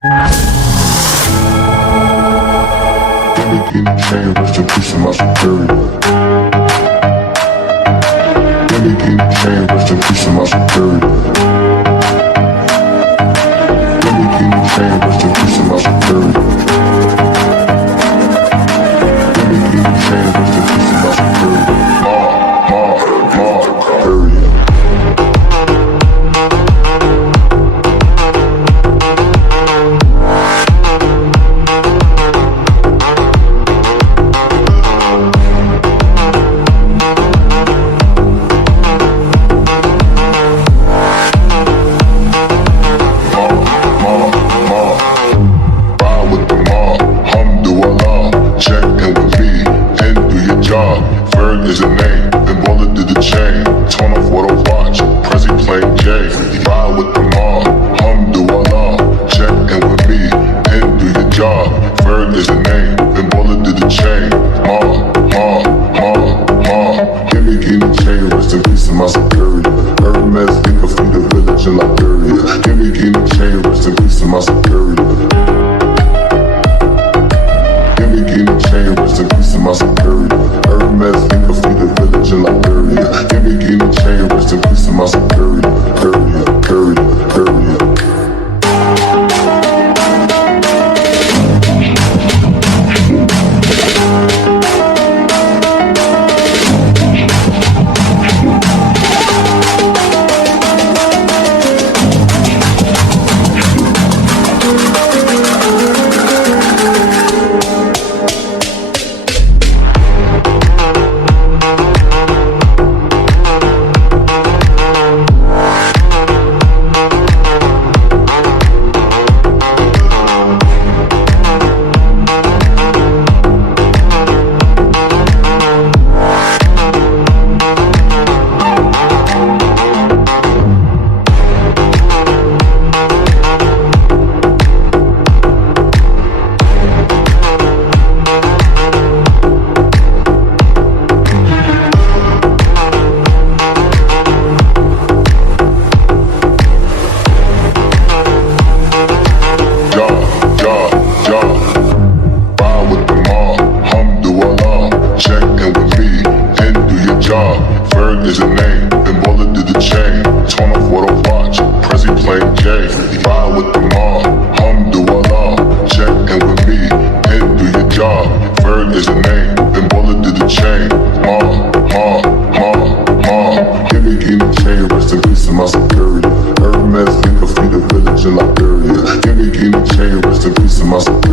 Give me chain, rest in peace to my superior. Give me chain, rest in peace to my superior. Give me chain, rest in peace to my superior. Give me chain, rest in peace to my superior. Superior. Bird is a name, then bullet did the chain. Torn off what I watch, Prezi playing J. Ride with the mob, alhamdulillah. Check in with me, and do your job. Bird is a name, then bullet did the chain. Give me the chain, rest in peace to my superior. Hermes, think of feed the village in Liberia. Give me the chain, rest in peace to my superior. Give me the chain, rest in peace to my superior. Hermes, think of feed the village in Liberia. Give me the chain, rest in peace to my superior. Period. Bird is a name, then bullet did the chain. Torn off what I watch, Prezi playing J. Ride with the mob, alhamdulillah. Check in with me, and do your job. Bird is a name, then bullet did the chain. Give me the chain, rest in peace to my superior. Hermes, think of feed the village in Liberia. Give me the chain, rest in peace to my superior.